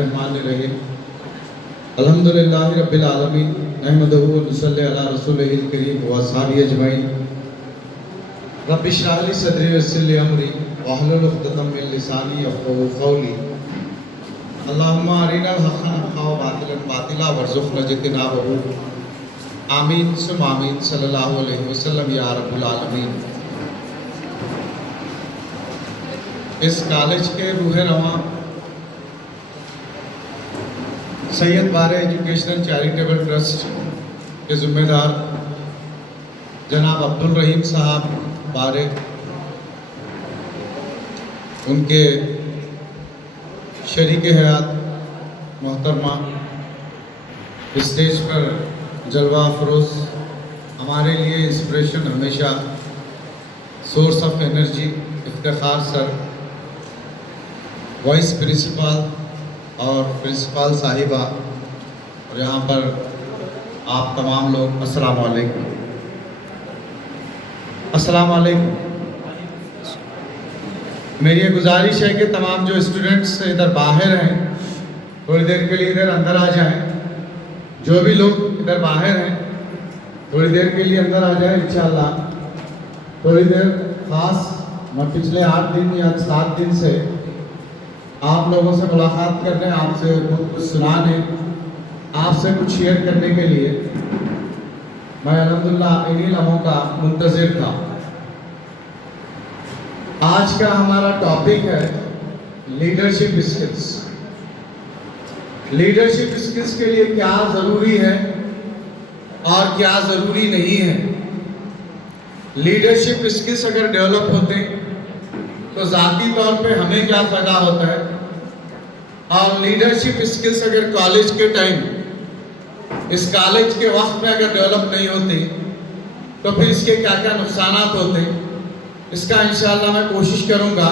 रहमानिर्रहीम अल्हम्दुलिल्लाहि रब्बिल आलमीन नहमदुहु व नुसल्ली अला रसूलिहिल करीम व अस्हाबिहि अजमईन रब्बि इश्रह ली सदरी व यस्सिर ली अमरी वहलुल उक़दतम मिन लिसानी यफ़क़हू क़ौली अल्लाहुम्मा अरिनल हक़्क़ हक़्क़न व बातिलन बातिला वरज़ुक़ना इज्तिनाबहू आमीन सुम्मा आमीन सल्लल्लाहु अलैहि वसल्लम या रब्बुल आलमीन। इस कॉलेज के रूह रवां सैयद बारे एजुकेशनल चैरिटेबल ट्रस्ट के ज़िम्मेदार जनाब अब्दुल रहीम साहब बारे, उनके शरीक हयात मोहतरमा स्टेज पर जलवा अफरोज़, हमारे लिए इंस्पिरेशन, हमेशा source of energy, Iftikhar sir, vice principal और प्रिंसिपल साहिबा और यहाँ पर आप तमाम लोग, अस्सलाम वालेकुम। अस्सलाम वालेकुम। मेरी ये गुजारिश है कि तमाम जो स्टूडेंट्स इधर बाहर हैं थोड़ी देर के लिए इधर अंदर आ जाएं। जो भी लोग इधर बाहर हैं थोड़ी देर के लिए अंदर आ जाएं इंशाअल्लाह। थोड़ी देर खास मैं पिछले 8 दिन या 7 दिन से आप लोगों से मुलाकात करने, आपसे कुछ सुनाने, आपसे कुछ शेयर करने के लिए मैं अल्हम्दुलिल्लाह इन्हीं लम्हों का मुंतज़िर था। आज का हमारा टॉपिक है लीडरशिप स्किल्स। लीडरशिप स्किल्स के लिए क्या ज़रूरी है और क्या ज़रूरी नहीं है। लीडरशिप स्किल्स अगर डेवलप होते तो ज़ाती तौर पे हमें क्या फ़ायदा होता है, और लीडरशिप स्किल्स अगर कॉलेज के टाइम, इस कॉलेज के वक्त में अगर डेवलप नहीं होती तो फिर इसके क्या क्या नुकसानात होते, इसका इंशाअल्लाह मैं कोशिश करूँगा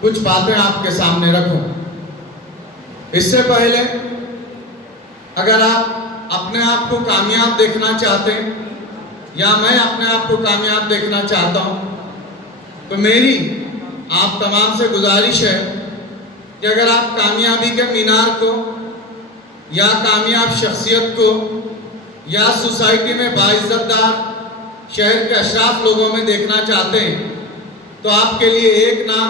कुछ बातें आपके सामने रखूँ। इससे पहले अगर आप अपने आप को कामयाब देखना चाहते हैं या मैं अपने आप को कामयाब देखना चाहता हूँ तो मेरी आप तमाम से गुजारिश है कि अगर आप कामयाबी के मीनार को या कामयाब शख्सियत को या सोसाइटी में बाइज़्ज़तदार शहर के अशराफ लोगों में देखना चाहते हैं तो आपके लिए एक नाम,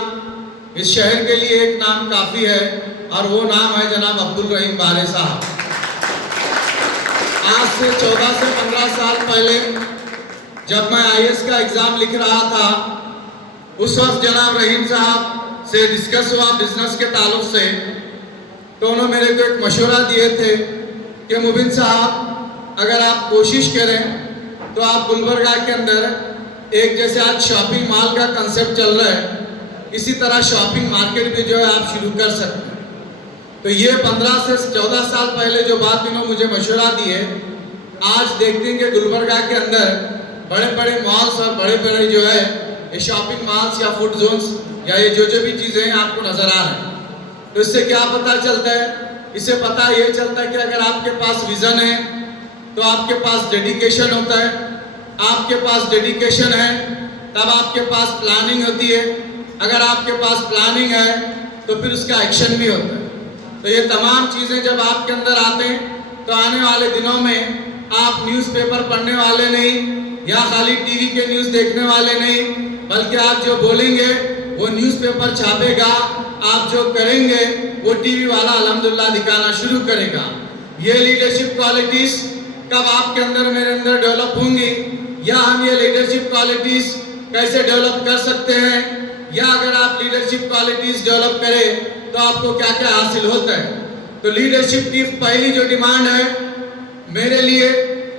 इस शहर के लिए एक नाम काफ़ी है और वो नाम है जनाब अब्दुल रहीम बारे साहब। आज से 14 से 15 साल पहले जब मैं IAS का एग्ज़ाम लिख रहा था उस वक्त जनाब रहीम साहब से डिस्कस हुआ बिजनेस के ताल्लुक से, तो उन्होंने मेरे को एक मशवरा दिए थे कि मुबिन साहब अगर आप कोशिश करें तो आप गुलबर्गा के अंदर एक, जैसे आज शॉपिंग मॉल का कंसेप्ट चल रहा है, इसी तरह शॉपिंग मार्केट भी जो है आप शुरू कर सकते हैं। तो ये 15 से 14 साल पहले जो बात इन्होंने मुझे मशवरा दी है, आज देखते हैं कि गुलबर्गा के अंदर बड़े बड़े मॉल्स और बड़े बड़े जो है ये शॉपिंग मॉल्स या फूड जोन्स या ये जो भी चीज़ें हैं आपको नज़र आ रहे हैं। तो इससे क्या पता चलता है, इससे पता ये चलता है कि अगर आपके पास विज़न है तो आपके पास डेडिकेशन होता है, आपके पास डेडिकेशन है तब आपके पास प्लानिंग होती है, अगर आपके पास प्लानिंग है तो फिर उसका एक्शन भी होता है। तो ये तमाम चीज़ें जब आपके अंदर आते हैं तो आने वाले दिनों में आप न्यूज़पेपर पढ़ने वाले नहीं या खाली टीवी के न्यूज़ देखने वाले नहीं, बल्कि आप जो बोलेंगे वो न्यूज़पेपर छापेगा, आप जो करेंगे वो टीवी वाला अल्हम्दुलिल्लाह दिखाना शुरू करेगा। ये लीडरशिप क्वालिटीज़ कब आपके अंदर, मेरे अंदर डेवलप होंगी, या हम ये लीडरशिप क्वालिटीज़ कैसे डेवलप कर सकते हैं, या अगर आप लीडरशिप क्वालिटीज़ डेवलप करें तो आपको क्या क्या हासिल होता है। तो लीडरशिप की पहली जो डिमांड है मेरे लिए,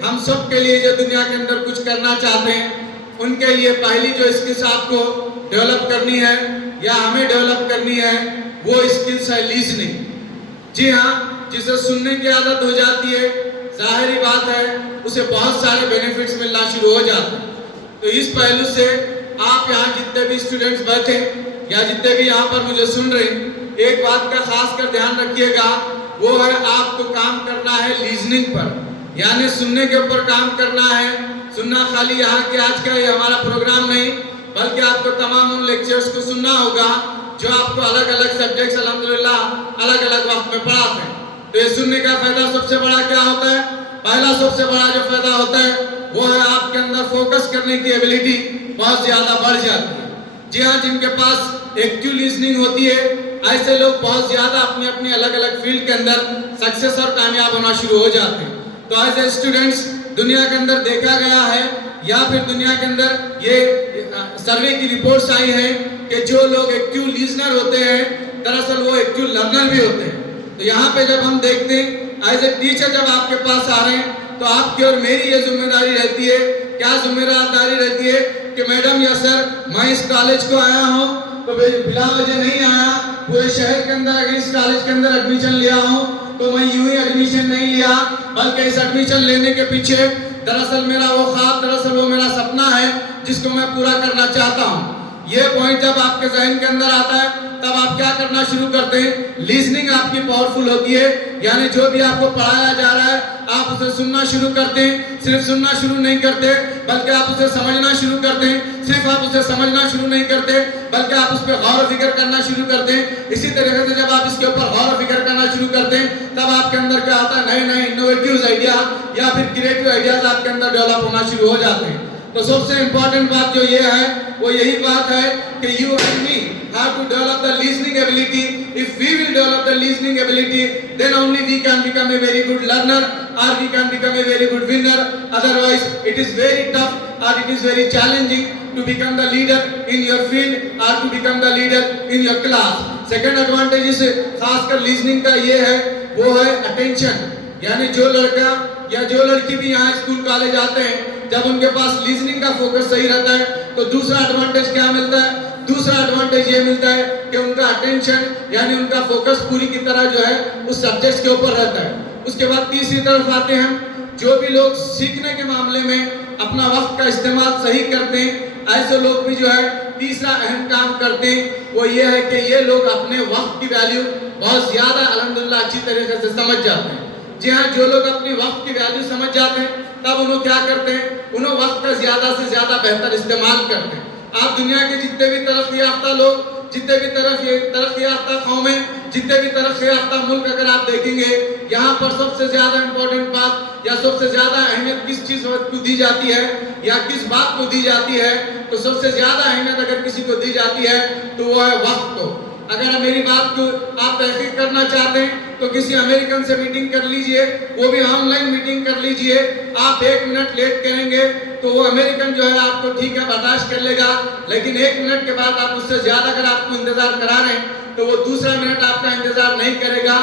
हम सब के लिए जो दुनिया के अंदर कुछ करना चाहते हैं उनके लिए पहली जो स्किल्स आपको डेवलप करनी है या हमें डेवलप करनी है वो स्किल्स है लीजनिंग। जी हाँ, जिसे सुनने की आदत हो जाती है, जाहिर बात है उसे बहुत सारे बेनिफिट्स मिलना शुरू हो जाते हैं। तो इस पहलू से आप यहाँ जितने भी स्टूडेंट्स बैठे या जितने भी यहाँ पर मुझे सुन रहे हैं, एक बात का खास कर ध्यान रखिएगा, वो है आपको काम करना है लीजनिंग पर, यानी सुनने के ऊपर काम करना है। सुनना खाली यहाँ के आज का ये हमारा प्रोग्राम नहीं, बल्कि आपको तमाम उन लेक्चर्स को सुनना होगा जो आपको अलग अलग सब्जेक्ट्स अल्हम्दुलिल्लाह अलग अलग वक्त में पढ़ाते हैं। तो ये सुनने का फायदा सबसे बड़ा क्या होता है? पहला सबसे बड़ा जो फायदा होता है वो है आपके अंदर फोकस करने की एबिलिटी बहुत ज्यादा बढ़ जाती है। जी हाँ, जिनके पास एक्टिव लिसनिंग होती है ऐसे लोग बहुत ज्यादा अपनी अपनी अलग अलग फील्ड के अंदर सक्सेस और कामयाब होना शुरू हो जाते हैं। तो एज ए स्टूडेंट्स दुनिया के अंदर देखा गया है या फिर दुनिया के अंदर ये सर्वे की रिपोर्ट्स आई है कि जो लोग एक्टिव लिसनर होते हैं दरअसल वो एक्टिव लर्नर भी होते हैं। तो यहाँ पे जब हम देखते हैं एज ए टीचर जब आपके पास आ रहे हैं तो आपकी और मेरी ये जिम्मेदारी रहती है, क्या जिम्मेदारी रहती है कि मैडम या सर मैं इस कॉलेज को आया हूँ तो बिला वजह नहीं आया, पूरे शहर के अंदर अगर इस कॉलेज के अंदर एडमिशन लिया हूँ तो मैं यूं ही एडमिशन नहीं लिया, बल्कि इस एडमिशन लेने के पीछे दरअसल मेरा वो ख्वाब, दरअसल वो मेरा सपना है जिसको मैं पूरा करना चाहता हूँ। ये पॉइंट जब आपके जहन के अंदर आता है तब आप क्या करना शुरू करते हैं? लिसनिंग आपकी पावरफुल होती है, यानी जो भी आपको पढ़ाया जा रहा है आप उसे सुनना शुरू करते हैं। सिर्फ सुनना शुरू नहीं करते बल्कि आप उसे समझना शुरू करते हैं। सिर्फ आप उसे समझना शुरू नहीं करते बल्कि आप उस पर गौर फिक्र करना शुरू करते हैं। इसी तरीके से जब आप इसके ऊपर गौर फिक्र करना शुरू करते हैं तब आपके अंदर क्या होता है? नए नए इनोवेटिव आइडिया या फिर क्रिएटिव आइडियाज आपके अंदर डेवलप होना शुरू हो जाते हैं। तो सबसे इंपॉर्टेंट बात जो ये है वो यही बात है कि you and me have to develop the listening ability. If we will develop the listening ability, then only we can become a very good learner or we can become a very good winner. Otherwise, it is very tough or it is very challenging to become the leader in your field or to become the leader in your class. Second advantage is खासकर listening का ये है वो है attention. यानी जो लड़का या जो लड़की भी यहाँ स्कूल कॉलेज आते हैं जब उनके पास लिसनिंग का फोकस सही रहता है तो दूसरा एडवांटेज क्या मिलता है? दूसरा एडवांटेज ये मिलता है कि उनका अटेंशन यानी उनका फोकस पूरी की तरह जो है उस सब्जेक्ट के ऊपर रहता है। उसके बाद तीसरी तरफ आते हैं हम, जो भी लोग सीखने के मामले में अपना वक्त का इस्तेमाल सही करते हैं ऐसे लोग भी जो है तीसरा अहम काम करते हैं वो ये है कि ये लोग अपने वक्त की वैल्यू बहुत ज्यादा अल्हम्दुलिल्लाह अच्छी तरीके से समझ जाते हैं। जी हाँ, जो लोग अपनी वक्त की वैल्यू समझ जाते हैं तब उन्होंने क्या करते हैं? उन्होंने वक्त का ज्यादा से ज्यादा बेहतर इस्तेमाल करते हैं। आप दुनिया के जितने भी तरक्की याफ्ता लोग, जितने भी तरक्की याफ्ता कौमें, जितने भी तरक्की याफ्ता मुल्क अगर आप देखेंगे यहाँ पर सबसे ज्यादा इम्पोर्टेंट बात या सबसे ज्यादा अहमियत किस चीज को दी जाती है या किस बात को दी जाती है? तो सबसे ज्यादा अहमियत अगर किसी को दी जाती है तो वो है वक्त को। अगर मेरी बात को आप तहकीक करना चाहते हैं तो किसी अमेरिकन से मीटिंग कर लीजिए, वो भी ऑनलाइन मीटिंग कर लीजिए। आप 1 मिनट लेट करेंगे तो वो अमेरिकन जो है आपको ठीक है बर्दाश्त कर लेगा, लेकिन 1 मिनट के बाद आप उससे ज्यादा अगर आपको इंतजार करा रहे हैं तो वो दूसरा मिनट आपका इंतजार नहीं करेगा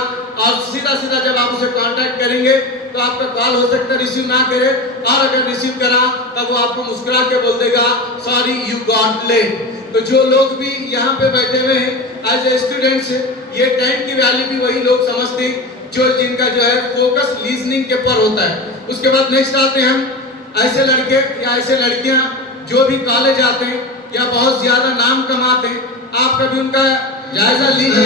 और सीधा सीधा जब आप उसे कांटेक्ट करेंगे तो आपका कॉल हो सकता है रिसीव ना करे और अगर रिसीव करा तब वो आपको मुस्कुरा के बोल देगा सॉरी यू गॉट लेट। तो जो लोग भी यहाँ पे बैठे हुए हैं एज ए स्टूडेंट्स ये टाइम की वैल्यू भी वही लोग समझते हैं जो जिनका जो है फोकस लिसनिंग के ऊपर होता है। उसके बाद नेक्स्ट आते हैं हम ऐसे लड़के या ऐसे लड़कियां जो भी कॉलेज आते हैं या बहुत ज्यादा नाम कमाते हैं, आप कभी उनका जायजा लीजिए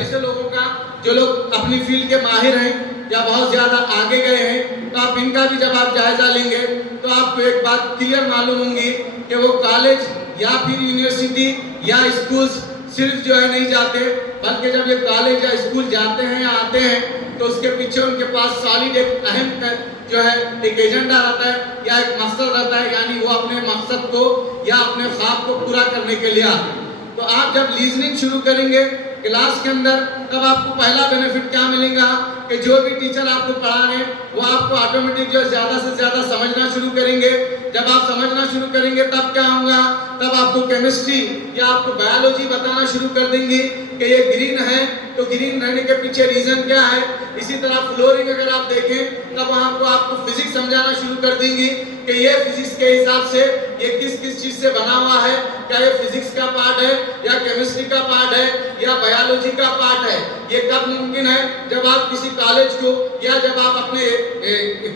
ऐसे लोगों का जो लोग अपनी फील्ड के माहिर हैं या बहुत ज्यादा आगे गए हैं, तो आप इनका भी जब आप जायजा लेंगे तो आपको एक बात क्लियर मालूम होंगी कि वो कॉलेज या फिर यूनिवर्सिटी या स्कूल सिर्फ जो है नहीं जाते, बल्कि जब ये कॉलेज या स्कूल जाते हैं या आते हैं तो उसके पीछे उनके पास सॉलिड एक अहम जो है एक एजेंडा रहता है या एक मकसद रहता है, यानी वो अपने मकसद को या अपने ख्वाब को पूरा करने के लिए आते हैं। तो आप जब लीजनिंग शुरू करेंगे क्लास के अंदर तब आपको पहला बेनिफिट क्या मिलेगा कि जो भी टीचर आपको पढ़ा रहे हैं वो आपको ऑटोमेटिक जो ज्यादा से ज्यादा समझना शुरू करेंगे। जब आप समझना शुरू करेंगे तब क्या होगा? तब आपको केमिस्ट्री या आपको बायोलॉजी बताना शुरू कर देंगे कि ये ग्रीन है तो ग्रीन रहने के पीछे रीजन क्या है। इसी तरह फ्लोरिंग अगर आप देखें तब वहां को आपको फिजिक्स समझाना शुरू कर देंगी कि ये फिजिक्स के हिसाब से ये किस किस चीज से बना हुआ है, क्या ये फिजिक्स का पार्ट है या केमिस्ट्री का पार्ट है या बायोलॉजी का पार्ट है। ये कब मुमकिन है? जब आप किसी कॉलेज को या जब आप अपने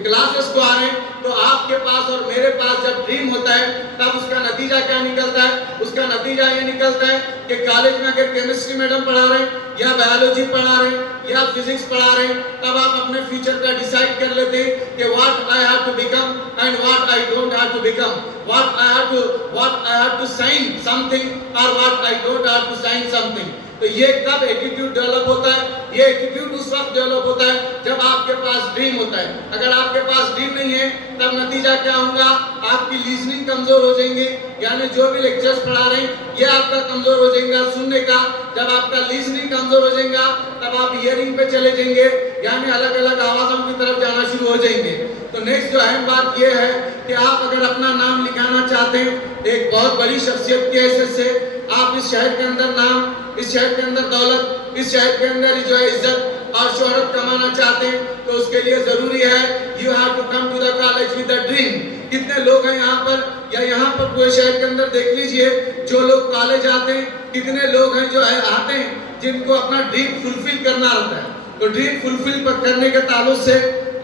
क्लासेस को आ रहे हैं तो आपके पास और मेरे पास जब ड्रीम होता है तब उसका नतीजा क्या निकलता है? उसका नतीजा ये निकलता है कि कॉलेज में अगर केमिस्ट्री मैडम पढ़ा रहे हैं या बायोलॉजी पढ़ा रहे हैं आप फिजिक्स पढ़ा रहे हैं तब आप अपने फ्यूचर का डिसाइड कर लेते हैं कि what I have to become and what I don't have to become, what I have to sign something और what I don't have to sign something. तो ये कब एटीट्यूड डेवलप होता है? ये एटीट्यूड उस वक्त डेवलप होता है जब आपके पास ड्रीम होता है। अगर आपके पास ड्रीम नहीं है तब नतीजा क्या होगा? आपकी लीजनिंग कमजोर हो जाएंगे, यानी जो भी लेक्चर्स पढ़ा रहे हैं ये आपका कमजोर हो जाएगा सुनने का। जब आपका लीजनिंग कमजोर हो जाएगा तब आप हियरिंग पे चले जाएंगे, यानी अलग अलग आवाजों की तरफ जाना शुरू हो जाएंगे। तो नेक्स्ट जो अहम बात ये है कि आप अगर अपना नाम लिखाना चाहते हैं एक बहुत बड़ी शख्सियत की हैसियत से, आप इस शहर के अंदर नाम, इस शहर के अंदर दौलत, इस शहर के अंदर जो है इज्जत और शोहरत कमाना चाहते हैं, तो उसके लिए जरूरी है you have to come to the college with a dream. कितने लोग हैं यहाँ पर, या यहाँ पर पूरे शहर के अंदर देख लीजिए जो लोग कॉलेज आते हैं, कितने लोग हैं जो है आते हैं जिनको अपना ड्रीम फुलफिल करना रहता है। तो ड्रीम फुलफिल करने के ताल्लुक से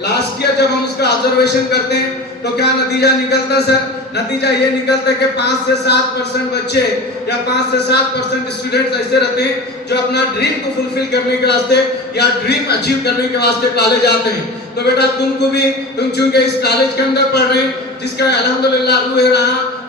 लास्ट ईयर जब हम उसका ऑब्जर्वेशन करते हैं तो क्या नतीजा निकलता है सर? नतीजा ये निकलता है कि 5 से 7% बच्चे या 5 से 7% स्टूडेंट्स ऐसे रहते हैं जो अपना ड्रीम को फुलफिल करने के वास्ते या ड्रीम अचीव करने के वास्ते कॉलेज आते हैं। तो बेटा तुमको भी, तुम चूंकि इस कॉलेज के अंदर पढ़ रहे हैं जिसका अल्हम्दुलिल्लाह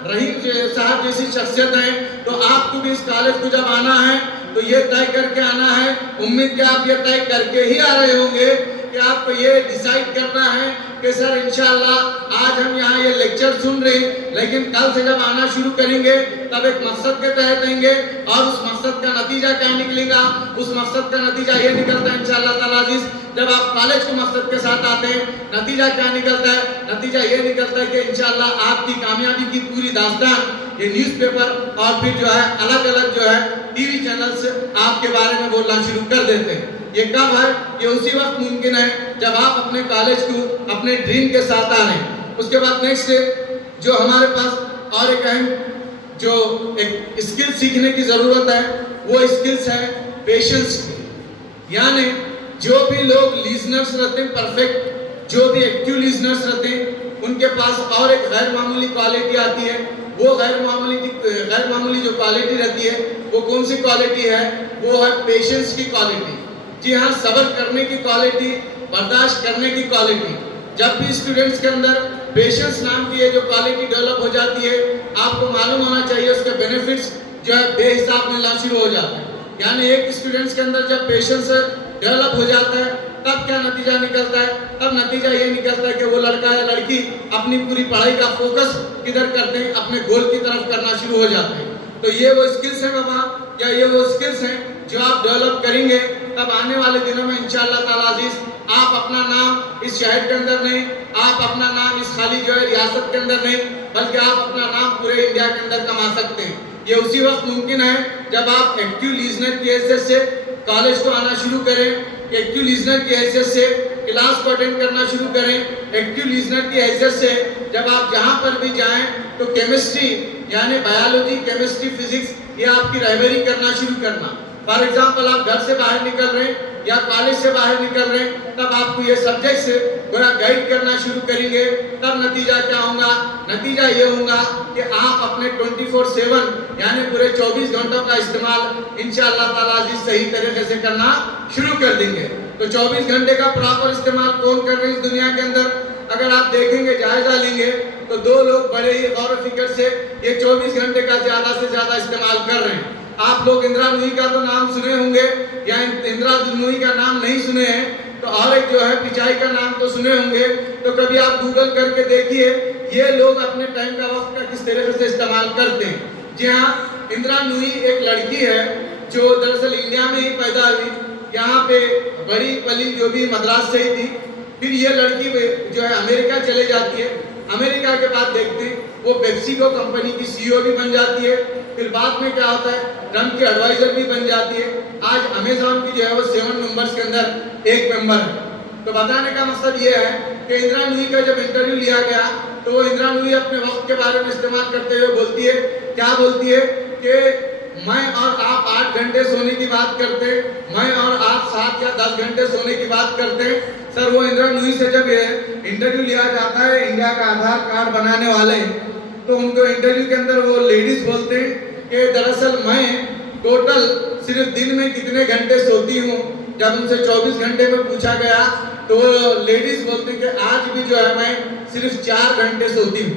रहीम साहब जैसी शख्सियत है, तो आपको भी इस कॉलेज को जब आना है तो ये तय करके आना है। उम्मीद कि आप ये तय करके ही आ रहे होंगे कि आपको ये डिसाइड करना है कि सर इंशाअल्लाह आज हम यहाँ ये लेक्चर सुन रहे हैं, लेकिन कल से जब आना शुरू करेंगे तब एक मकसद के तहत आएंगे और उस मकसद का नतीजा क्या निकलेगा? उस मकसद का नतीजा ये निकलता है इंशाअल्लाह ताला अज़ीज़, जब आप कॉलेज के मकसद के साथ आते हैं नतीजा क्या निकलता है? नतीजा ये निकलता है कि इंशाअल्लाह आपकी कामयाबी की पूरी दास्तान ये न्यूज़पेपर और फिर जो है अलग अलग जो है टीवी चैनल से आपके बारे में बोलना शुरू कर देते हैं। ये कब है? ये उसी वक्त मुमकिन है जब आप अपने कॉलेज को अपने ड्रीम के साथ आ रहे हैं। उसके बाद नेक्स्ट जो हमारे पास और एक अहम जो एक स्किल सीखने की ज़रूरत है वो स्किल्स है पेशेंस की। यानी जो भी लोग लिसनर्स रहते हैं परफेक्ट, जो भी एक्टिव लिसनर्स रहते हैं उनके पास और एक गैर मामूली क्वालिटी आती है। वो गैर मामूली जो क्वालिटी रहती है वो कौन सी क्वालिटी है? वो है पेशेंस की क्वालिटी। जी हाँ, सब्र करने की क्वालिटी, बर्दाश्त करने की क्वालिटी। जब भी स्टूडेंट्स के अंदर पेशेंस नाम की ये जो क्वालिटी डेवलप हो जाती है, आपको मालूम होना चाहिए उसके बेनिफिट्स जो है बेहिसाब मिलना शुरू हो जाते हैं। यानी एक स्टूडेंट्स के अंदर जब पेशेंस डेवलप हो जाता है तब क्या नतीजा निकलता है? तब नतीजा ये निकलता है कि वो लड़का या लड़की अपनी पूरी पढ़ाई का फोकस किधर करते हैं? अपने गोल की तरफ करना शुरू हो जाते हैं। तो ये वो स्किल्स हैं बाबा, या ये वो स्किल्स हैं जो आप डेवलप करेंगे तब आने वाले दिनों में इंशाअल्लाह ताला अज़ीज़ आप अपना नाम इस शहर के अंदर नहीं, आप अपना नाम इस खाली जो है रियासत के अंदर नहीं, बल्कि आप अपना नाम पूरे इंडिया के अंदर कमा सकते हैं। ये उसी वक्त मुमकिन है जब आप एक्टिव लिसनर की हैसियत से कॉलेज को आना शुरू करें, एक्टिव लिसनर की हैसियत से क्लास को अटेंड करना शुरू करें, एक्टिव लिसनर की हैसियत से जब आप जहाँ पर भी जाएं तो केमिस्ट्री यानी बायोलॉजी, केमिस्ट्री, फिजिक्स ये आपकी रहबरी करना शुरू करना। फॉर एग्जाम्पल आप घर से बाहर निकल रहे हैं या कॉलेज से बाहर निकल रहे हैं तब आपको ये सब्जेक्ट से थोड़ा गाइड करना शुरू करेंगे, तब नतीजा क्या होगा? नतीजा ये होगा कि आप अपने 24/7 यानी पूरे 24 घंटों का इस्तेमाल इंशाअल्लाह ताला अज़ीज़ सही तरीके से करना शुरू कर देंगे। तो 24 घंटे का प्रॉपर इस्तेमाल कौन कर रहे हैं इस दुनिया के अंदर? अगर आप देखेंगे, जायजा लेंगे तो 2 लोग बड़े ही गौर फिक्र से ये 24 घंटे का ज्यादा से ज्यादा इस्तेमाल कर रहे हैं। आप लोग इंदिरा नूही का तो नाम सुने होंगे या इंदिरा नूही का नाम नहीं सुने हैं तो और एक जो है पिचाई का नाम तो सुने होंगे। तो कभी आप गूगल करके देखिए ये लोग अपने टाइम का वक्त का किस तरीके से इस्तेमाल करते हैं। जी हाँ, इंदिरा नूही एक लड़की है जो दरअसल इंडिया में ही पैदा हुई, यहाँ पे बड़ी पली जो भी मद्रास से ही थी। फिर ये लड़की जो है अमेरिका चले जाती है। अमेरिका के बाद देखते हैं वो पेप्सिको कंपनी की CEO भी बन जाती है। फिर बाद में क्या होता है, ट्रम्प की एडवाइजर भी बन जाती है। आज अमेजॉन की जो है वो 7 मेंबर्स के अंदर एक मेंबर है। तो बताने का मकसद ये है कि इंदिरा नूही का जब इंटरव्यू लिया गया तो वो इंदिरा नूही अपने वक्त के बारे में इस्तेमाल करते हुए बोलती है, क्या बोलती है कि मैं और आप 8 घंटे सोने की बात करते हैं, मैं और आप 7 या 10 घंटे सोने की बात करते हैं। सर वो इंदिरा नूही से जब इंटरव्यू लिया जाता है इंडिया का आधार कार्ड बनाने वाले, तो उनको इंटरव्यू के अंदर वो लेडीज बोलते हैं कि दरअसल मैं टोटल सिर्फ दिन में कितने घंटे सोती हूँ जब उनसे 24 घंटे में पूछा गया तो वो लेडीज बोलती कि आज भी जो है मैं सिर्फ 4 घंटे सोती हूँ।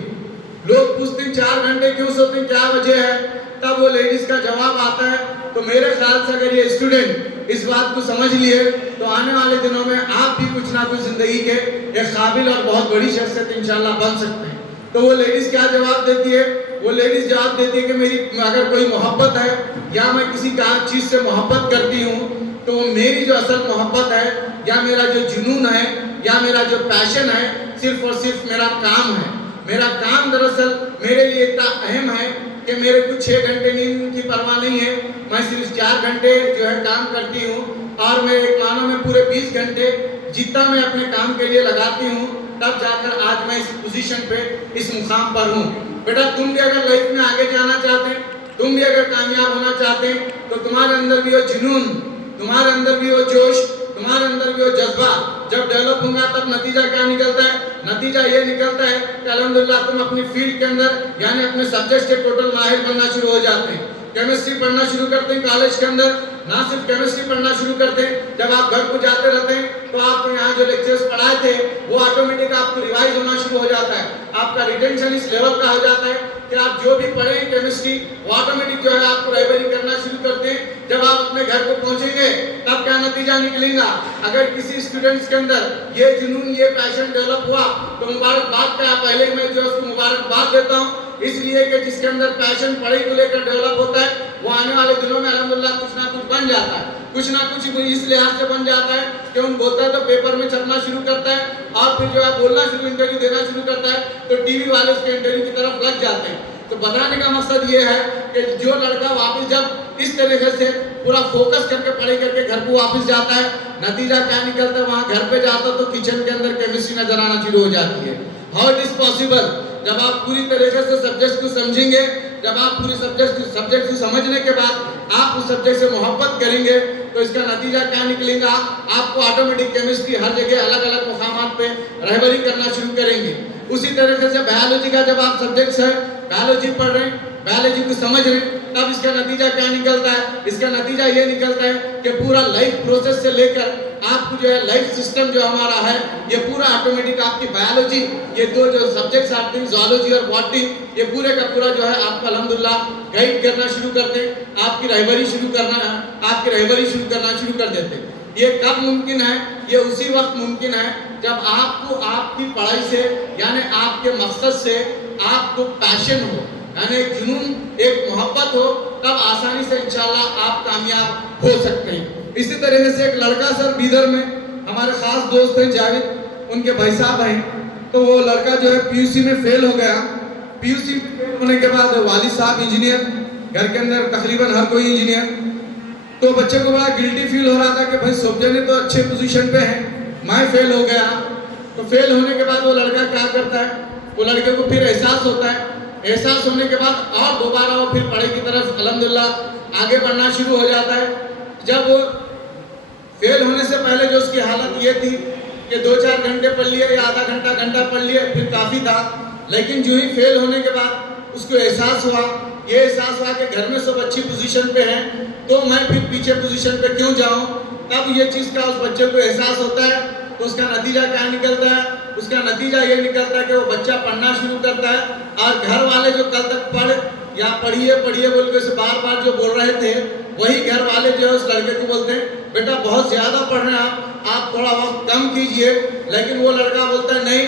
लोग पूछते हैं 4 घंटे क्यों सोते हैं, क्या वजह है, तब वो लेडीज का जवाब आता है। तो मेरे ख्याल से अगर ये स्टूडेंट इस बात को समझ लिए तो आने वाले दिनों में आप भी कुछ ना कुछ जिंदगी के एक काबिल और बहुत बड़ी शख्सियत इंशाल्लाह बन सकते हैं। तो वो लेडीज क्या जवाब देती है, वो लेडीज जवाब देती है कि मेरी अगर कोई मोहब्बत है या मैं किसी चीज से मोहब्बत करती हूँ तो मेरी जो असल मोहब्बत है या मेरा जो जुनून है या मेरा जो पैशन है सिर्फ और सिर्फ मेरा काम है। मेरा काम दरअसल मेरे लिए इतना अहम है कि मेरे को 6 घंटे नींद की परवाह नहीं है, मैं सिर्फ 4 घंटे जो है काम करती हूँ और मैं एक मानो में पूरे 20 घंटे जितना मैं अपने काम के लिए लगाती हूँ तब जाकर आज मैं इस पोजीशन पे इस मुकाम पर हूँ। बेटा तुम भी अगर लाइफ में आगे जाना चाहते हैं, तुम भी अगर कामयाब होना चाहते हैं तो तुम्हारे अंदर भी वो जुनून, तुम्हारे अंदर भी वो जोश, तुम्हारे अंदर भी वो जज्बा जब डेवलप होगा तब नतीजा क्या निकलता है, नतीजा ये निकलता है कि अल्हम्दुलिल्लाह तुम अपनी फील्ड के अंदर यानी अपने सब्जेक्ट से टोटल माहिर बनना शुरू हो जाते हैं। केमिस्ट्री पढ़ना शुरू करते हैं कॉलेज के अंदर, ना सिर्फ केमिस्ट्री पढ़ना शुरू करते हैं, जब आप घर को जाते रहते हैं तो आपको यहाँ जो लेक्चर्स पढ़ाए थे वो ऑटोमेटिक आपको रिवाइज होना शुरू हो जाता है, आपका रिटेंशन इस लेवल का हो जाता है कि आप जो भी पढ़े केमिस्ट्री वो ऑटोमेटिक जो है आपको राइवरी करना शुरू करते हैं। जब आप अपने घर को पहुंचेंगे तब क्या नतीजा निकलेगा। अगर किसी स्टूडेंट्स के अंदर ये जुनून ये पैशन डेवलप हुआ तो मुबारकबाद का पहले मैं जो उसको मुबारकबाद देता हूँ, इसलिए कि जिसके अंदर पैशन पढ़ाई को लेकर डेवलप होता है वो आने वाले दिनों में अल्हम्दुलिल्लाह कुछ ना कुछ बन जाता है, कुछ ना कुछ इस लिहाज से बन जाता है कि उन बोलता है तो पेपर में छपना शुरू करता है और फिर जो है बोलना शुरू इंटरव्यू देना शुरू करता है तो टीवी वाले उसके इंटरव्यू की तरफ लग जाते हैं। तो बताने का मकसद ये है कि जो लड़का वापस जब इस तरीके से पूरा फोकस करके पढ़ाई करके घर को वापस जाता है, नतीजा क्या निकलता है, वहाँ घर पे जाता है तो किचन के अंदर केमिस्ट्री नजर आना शुरू हो जाती है। हाउ इट इज पॉसिबल, जब आप पूरी तरीके से सब्जेक्ट को समझेंगे, जब आप पूरी सब्जेक्ट को समझने के बाद आप उस सब्जेक्ट से मोहब्बत करेंगे तो इसका नतीजा क्या निकलेगा, आपको ऑटोमेटिक केमिस्ट्री हर जगह अलग अलग मुकामात पे रहबरी करना शुरू करेंगे। उसी तरीके से बायोलॉजी का जब आप सब्जेक्ट है बायोलॉजी पढ़ रहे हैं, बायोलॉजी को समझ रहे हैं, तब इसका नतीजा क्या निकलता है, इसका नतीजा ये निकलता है कि पूरा लाइफ प्रोसेस से लेकर आपको जो है लाइफ सिस्टम जो हमारा है ये पूरा ऑटोमेटिक आपकी बायोलॉजी, ये दो जो सब्जेक्ट्स आते हैं जूलॉजी और बॉटनी, ये पूरे का पूरा जो है आपको अल्हम्दुलिल्लाह गाइड करना शुरू करते हैं, आपकी रहबरी शुरू करना शुरू कर देते हैं। ये कब मुमकिन है, ये उसी वक्त मुमकिन है जब आपको आपकी पढ़ाई से यानी आपके मकसद से आपको पैशन हो यानी एक जुनून एक मोहब्बत हो, तब आसानी से इंशाल्लाह आप कामयाब हो सकते हैं। इसी तरीके से एक लड़का सर बीदर में हमारे खास दोस्त हैं जावेद, उनके भाई साहब हैं, तो वो लड़का जो है पीयूसी में फेल हो गया। पीयूसी में फेल होने के बाद वालिद साहब इंजीनियर, घर के अंदर तकरीबन हर कोई इंजीनियर, तो बच्चे को बड़ा गिल्टी फील हो रहा था कि भाई सब जने तो अच्छे पोजीशन पे हैं, मैं फेल हो गया। तो फेल होने के बाद वो लड़का क्या करता है, वो लड़के को फिर एहसास होता है, एहसास होने के बाद और दोबारा वो फिर पढ़ाई की तरफ अल्हम्दुलिल्लाह आगे बढ़ना शुरू हो जाता है। जब वो फेल होने से पहले जो उसकी हालत ये थी कि 2-4 घंटे पढ़ लिए या आधा घंटा पढ़ लिए फिर काफ़ी था, लेकिन जो ही फेल होने के बाद उसको एहसास हुआ, ये एहसास हुआ कि घर में सब अच्छी पोजीशन पे हैं तो मैं फिर पीछे पोजीशन पे क्यों जाऊं। तब ये चीज़ का उस बच्चे को एहसास होता है तो उसका नतीजा क्या निकलता है, उसका नतीजा ये निकलता है कि वो बच्चा पढ़ना शुरू करता है और घर वाले जो कल तक पढ़ या पढ़िए बोल के उसे बार बार जो बोल रहे थे वही घर वाले जो है उस लड़के को बोलते हैं बेटा बहुत ज़्यादा पढ़ रहे हैं आप थोड़ा वक्त कम कीजिए। लेकिन वो लड़का बोलता है नहीं,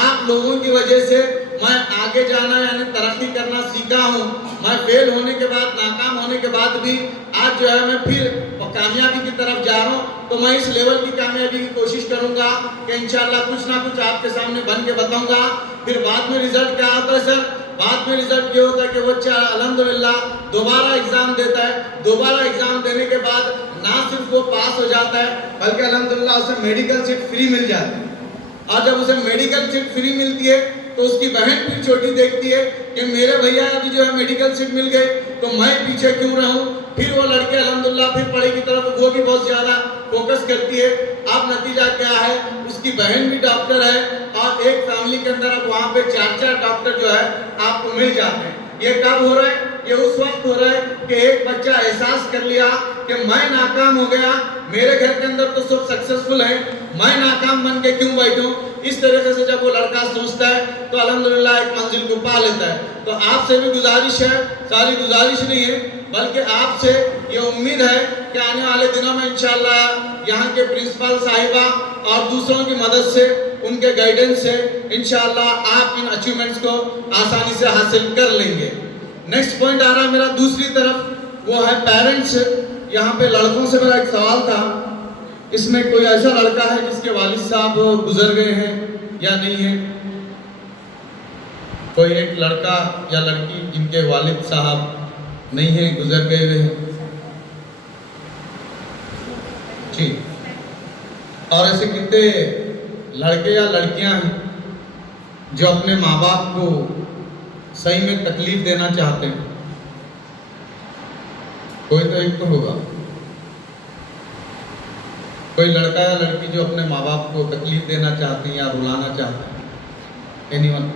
आप लोगों की वजह से मैं आगे जाना यानी तरक्की करना सीखा हूँ, मैं फेल होने के बाद नाकाम होने के बाद भी आज जो है मैं फिर कामयाबी की तरफ जा रहा हूँ, तो मैं इस लेवल की कामयाबी की कोशिश करूँगा कि इंशाल्लाह कुछ ना कुछ आपके सामने बन के बताऊँगा। फिर बाद में रिजल्ट क्या आता है सर, बाद में रिजल्ट ये होता है कि बच्चा अल्हम्दुलिल्लाह दोबारा एग्जाम देता है, दोबारा एग्जाम देने के बाद ना सिर्फ वो पास हो जाता है बल्कि अल्हम्दुलिल्लाह उसे मेडिकल सीट फ्री मिल जाती है। और जब उसे मेडिकल सीट फ्री मिलती है तो उसकी बहन फिर छोटी देखती है कि मेरे भैया अभी जो है मेडिकल सीट मिल गई तो मैं पीछे क्यों रहूं। फिर वो लड़के अल्हम्दुलिल्लाह फिर पढ़ाई की तरफ वो भी बहुत ज़्यादा फोकस करती है। अब नतीजा क्या है, उसकी बहन भी डॉक्टर है और एक फैमिली के अंदर अब वहाँ पे 4-4 डॉक्टर जो है आपको मिल जाते हैं। ये कब हो रहा है, ये उस वक्त हो रहा है कि एक बच्चा एहसास कर लिया कि कि मैं नाकाम हो गया, मेरे घर के अंदर तो सब सक्सेसफुल हैं, मैं नाकाम बन के क्यों बैठूं। इस तरीके से जब वो लड़का सोचता है तो अल्हम्दुलिल्लाह एक मंजिल को पा लेता है। तो आपसे भी गुजारिश है, सारी गुजारिश नहीं है बल्कि आपसे ये उम्मीद है कि आने वाले दिनों में इंशाअल्लाह यहाँ के प्रिंसिपल साहिबा और दूसरों की मदद से, उनके गाइडेंस से इंशाअल्लाह आप इन अचीवमेंट्स को आसानी से हासिल कर लेंगे। नेक्स्ट पॉइंट आ रहा है मेरा दूसरी तरफ, वो है पेरेंट्स। यहाँ पे लड़कों से मेरा एक सवाल था, इसमें कोई ऐसा लड़का है जिसके वालिद साहब गुजर गए हैं या नहीं है? कोई एक लड़का या लड़की जिनके वालिद साहब नहीं है, गुजर गए हुए हैं? जी। और ऐसे कितने लड़के या लड़कियां हैं जो अपने माँ बाप को सही में तकलीफ देना चाहते हैं? कोई तो एक तो होगा, कोई लड़का या लड़की जो अपने माँ बाप को तकलीफ देना चाहते हैं या रुलाना चाहते हैं। एनीवन?